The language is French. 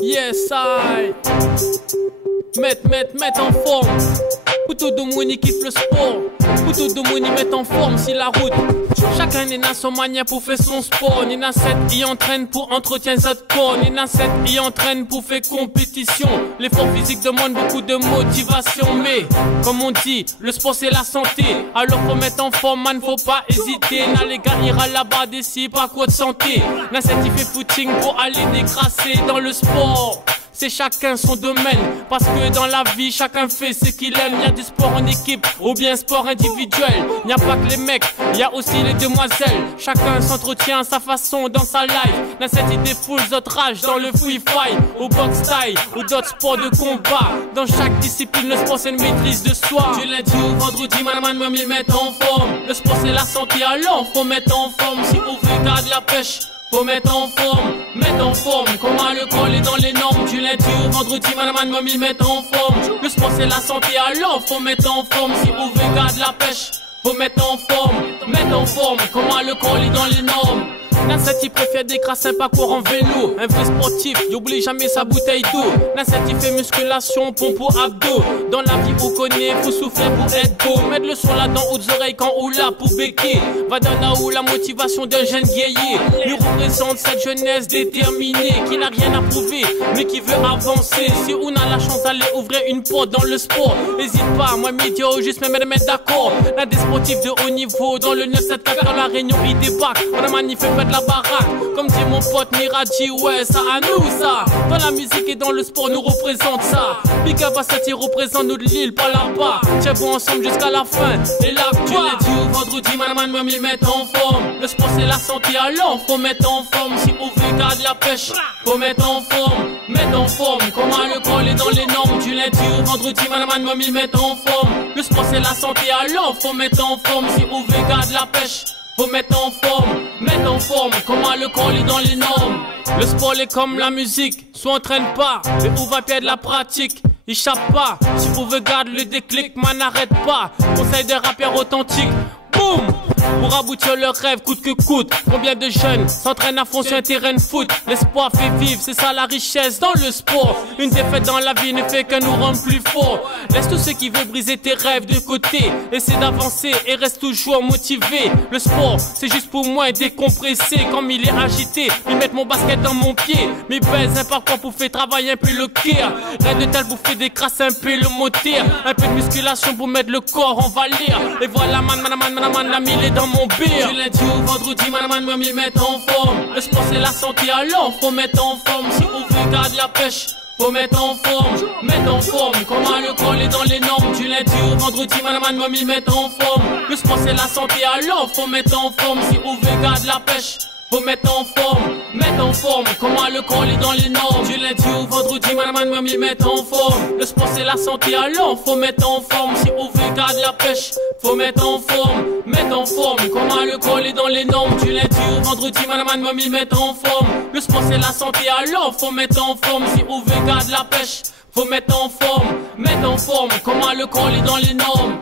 Yes, I. Mettre en forme. Couteau de Mouni kiffe le sport. Couteau de Mouni met en forme si la route. Chacun est dans son manière pour faire son sport. Nina 7 y entraîne pour entretien sa corps. Nina 7 y entraîne pour faire compétition. L'effort physique demande beaucoup de motivation. Mais comme on dit, le sport c'est la santé. Alors faut mettre en forme, man, faut pas hésiter. Na les gars ira là-bas d'ici, pas quoi de santé. Na 7 il fait footing pour aller décrasser dans le sport. C'est chacun son domaine, parce que dans la vie, chacun fait ce qu'il aime. Il y a du sport en équipe, ou bien sport individuel. Il n'y a pas que les mecs, il y a aussi les demoiselles. Chacun s'entretient à sa façon dans sa life. Dans cette idée full d'autres rage, dans le free fight, au box style, ou d'autres sports de combat. Dans chaque discipline, le sport c'est une maîtrise de soi. Du lundi au vendredi, man, me m'y mettre en forme. Le sport c'est la santé, alors faut mettre en forme. Si on veut garder la pêche, faut mettre en forme, comment le col est dans les normes. Du lundi au vendredi, man, me m'y mettre en forme. Le sport c'est la santé, alors faut mettre en forme. Si on veut garder la pêche, faut mettre en forme, comment le col est dans les normes. Nasset il préfère décrasser un parcours en vélo. Un vrai sportif, il oublie jamais sa bouteille d'eau. Nasset il fait musculation, pompe ou abdos. Dans la vie on connaît, faut souffrir pour être beau. Mettre le son là-dedans aux oreilles quand on l'a pour béquer. Va dans là où la motivation d'un jeune guerrier. Il représente cette jeunesse déterminée qui n'a rien à prouver, mais qui veut avancer. Si on a la chance d'aller ouvrir une porte dans le sport, n'hésite pas, moi média ou juste me mettre d'accord. Là des sportifs de haut niveau, dans le 974 dans la Réunion ils débarquent. On a manifesté la baraque, comme dit mon pote Miraji, ouais ça à nous ça. Dans la musique et dans le sport nous représente ça. Big up à cette, il représente nous de l'île, pas là-bas. Tiens bon ensemble jusqu'à la fin. Et là quoi, du lundi au vendredi, man, me m'y mettre en forme. Le sport c'est la santé, alors faut mettre en forme. Si on veut garder la pêche, faut mettre en forme, comment le col est dans les normes. Du lundi au vendredi, man, me m'y mettre en forme. Le sport c'est la santé, alors faut mettre en forme. Si on veut garder la pêche, faut mettre en forme, comment le col est dans les normes. Le sport est comme la musique, soit entraîne pas, mais on va perdre la pratique. Échappe pas, si on veut garder le déclic, man n'arrête pas. Conseil de rappeurs authentiques, boum. Pour aboutir leur rêve coûte que coûte. Combien de jeunes s'entraînent à fond sur un terrain de foot. L'espoir fait vivre, c'est ça la richesse dans le sport. Une défaite dans la vie ne fait que nous rendre plus forts. Laisse tous ceux qui veulent briser tes rêves de côté. Essaie d'avancer et reste toujours motivé. Le sport c'est juste pour moi décompresser. Comme il est agité, il met mon basket dans mon pied. Mais baise un parcours pour faire travailler un peu le cœur. Rien de tel pour faire décrasser un peu le moteur. Un peu de musculation pour mettre le corps en valeur. Et voilà man, la mille est dans mon beer. Du lundi au vendredi, man, me m'y mettre en forme. Le sport c'est la santé, alors faut mettre en forme. Si on veut garder la pêche, faut mettre en forme, comment le col est dans les normes. Du lundi au vendredi, man, me m'y mettre en forme. Le sport c'est la santé, alors faut mettre en forme. Si on veut garder la pêche, faut mettre en forme, comment le col est dans les normes. Du lundi au vendredi, man, me m'y mettre en forme. Le sport c'est la santé, alors faut mettre en forme. Si on veut garder la pêche, faut mettre en forme, comment le col est dans les normes. Du lundi au vendredi, man, me m'y mettre en forme. Le sport c'est la santé, alors faut mettre en forme. Si on veut garder la pêche, faut mettre en forme, comment le col est dans les normes.